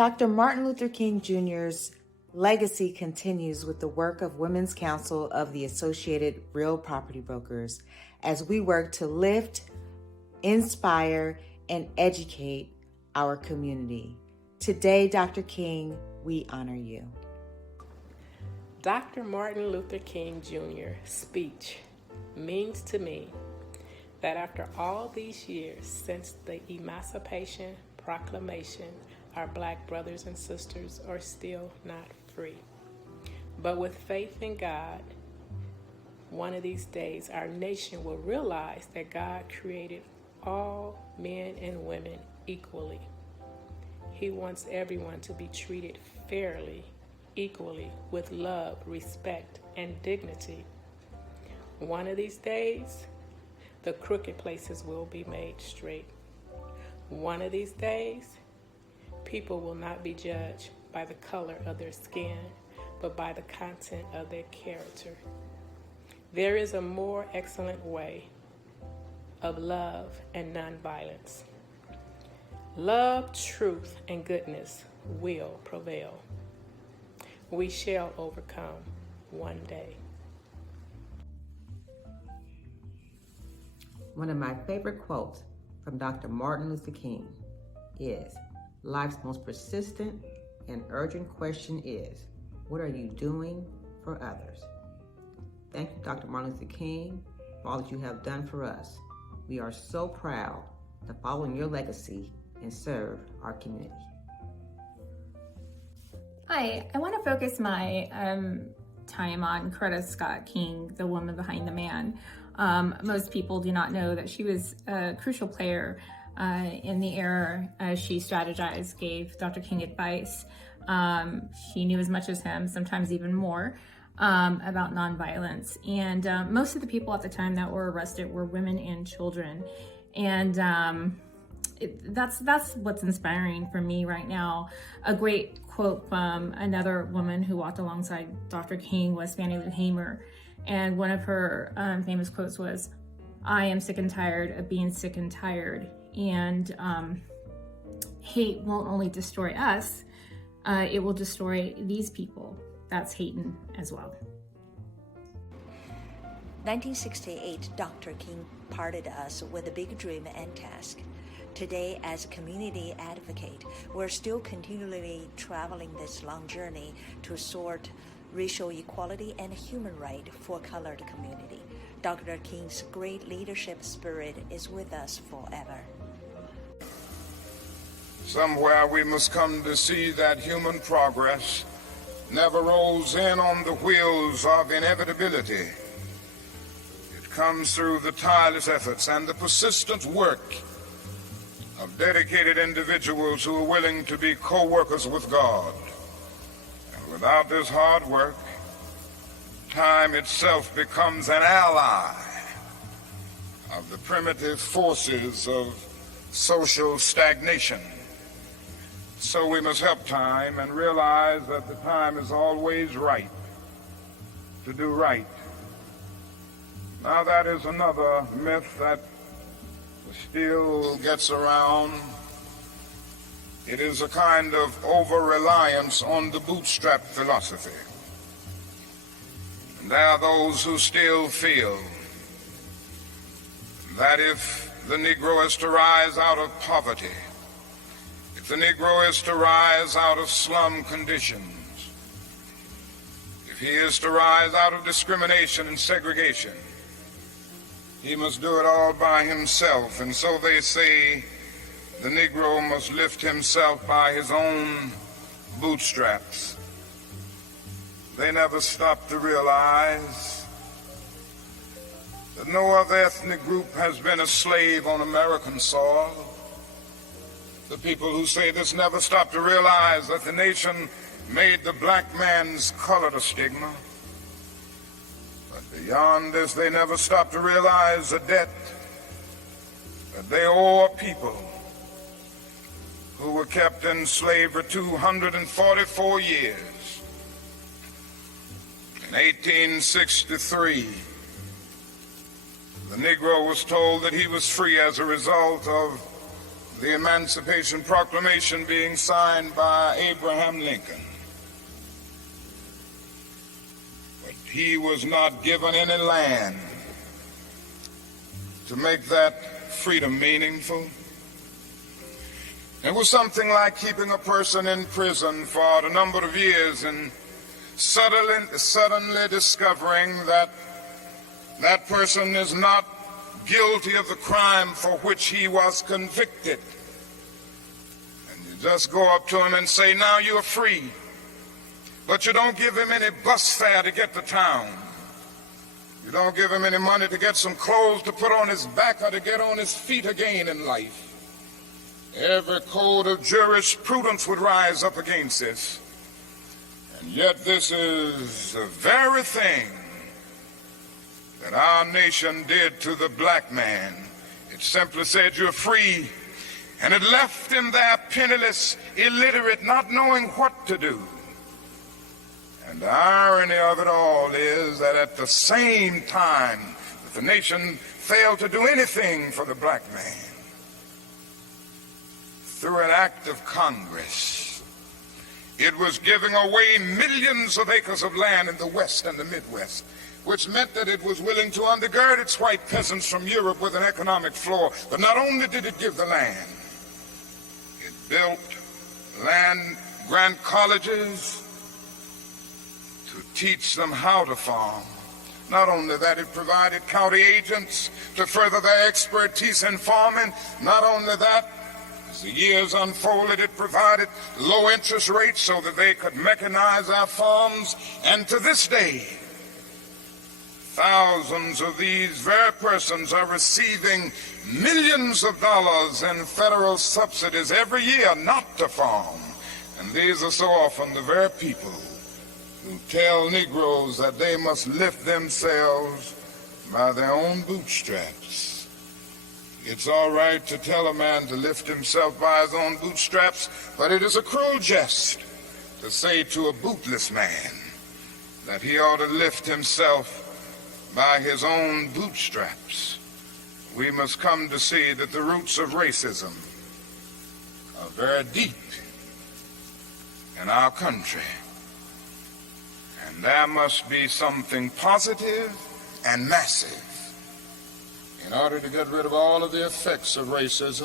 Dr. Martin Luther King Jr.'s legacy continues with the work of Women's Council of the Associated Real Property Brokers as we work to lift, inspire, and educate our community. Today, Dr. King, we honor you. Dr. Martin Luther King Jr.'s speech means to me that after all these years since the Emancipation Proclamation, our Black brothers and sisters are still not free. But with faith in God, one of these days our nation will realize that God created all men and women equally. He wants everyone to be treated fairly, equally, with love, respect, and dignity. One of these days, the crooked places will be made straight. One of these days, people will not be judged by the color of their skin, but by the content of their character. There is a more excellent way of love and nonviolence. Love, truth, and goodness will prevail. We shall overcome one day. One of my favorite quotes from Dr. Martin Luther King is, "Life's most persistent and urgent question is, what are you doing for others?" Thank you, Dr. Martin Luther King, for all that you have done for us. We are so proud to follow in your legacy and serve our community. Hi, I want to focus my time on Coretta Scott King, the woman behind the man. Most people do not know that she was a crucial player in the era as she strategized, gave Dr. King advice. She knew as much as him, sometimes even more, about nonviolence. And most of the people at the time that were arrested were women and children. And that's what's inspiring for me right now. A great quote from another woman who walked alongside Dr. King was Fannie Lou Hamer. And one of her famous quotes was, "I am sick and tired of being sick and tired." And hate won't only destroy us, it will destroy these people. That's hating as well. 1968, Dr. King parted us with a big dream and task. Today, as a community advocate, we're still continually traveling this long journey to sort racial equality and human right for colored community. Dr. King's great leadership spirit is with us forever. Somewhere we must come to see that human progress never rolls in on the wheels of inevitability. It comes through the tireless efforts and the persistent work of dedicated individuals who are willing to be co-workers with God. And without this hard work, time itself becomes an ally of the primitive forces of social stagnation. So we must help time and realize that the time is always right to do right. Now that is another myth that still gets around. It is a kind of over-reliance on the bootstrap philosophy. And there are those who still feel that if the Negro is to rise out of poverty, if the Negro is to rise out of slum conditions, if he is to rise out of discrimination and segregation, he must do it all by himself. And so they say the Negro must lift himself by his own bootstraps. They never stop to realize that no other ethnic group has been a slave on American soil. The people who say this never stop to realize that the nation made the black man's color a stigma. But beyond this, they never stop to realize the debt that they owe a people who were kept in slavery 244 years. In 1863, the Negro was told that he was free as a result of the Emancipation Proclamation being signed by Abraham Lincoln. But he was not given any land to make that freedom meaningful. It was something like keeping a person in prison for a number of years and suddenly discovering that that person is not guilty of the crime for which he was convicted. And you just go up to him and say, now you're free. But you don't give him any bus fare to get to town. You don't give him any money to get some clothes to put on his back or to get on his feet again in life. Every code of jurisprudence would rise up against this. And yet this is the very thing that our nation did to the black man. It simply said you're free, and it left him there penniless, illiterate, not knowing what to do. And the irony of it all is that at the same time that the nation failed to do anything for the black man, through an act of Congress, it was giving away millions of acres of land in the West and the Midwest, which meant that it was willing to undergird its white peasants from Europe with an economic floor. But not only did it give the land, it built land-grant colleges to teach them how to farm. Not only that, it provided county agents to further their expertise in farming. Not only that, as the years unfolded, it provided low interest rates so that they could mechanize our farms. And to this day, thousands of these very persons are receiving millions of dollars in federal subsidies every year not to farm. And these are so often the very people who tell Negroes that they must lift themselves by their own bootstraps. It's all right to tell a man to lift himself by his own bootstraps, but it is a cruel jest to say to a bootless man that he ought to lift himself by his own bootstraps. We must come to see that the roots of racism are very deep in our country. And there must be something positive and massive in order to get rid of all of the effects of racism.